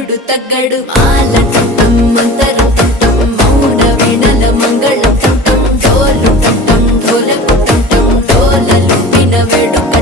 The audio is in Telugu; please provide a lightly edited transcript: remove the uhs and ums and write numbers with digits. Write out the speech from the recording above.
వరుడు తగ్గడు మాల టట్టం మంతరం టట్టం మౌన వీణల మంగళం టట్టం డోలు టట్టం ఢోలకు టట్టం డోలలు విన వేడుక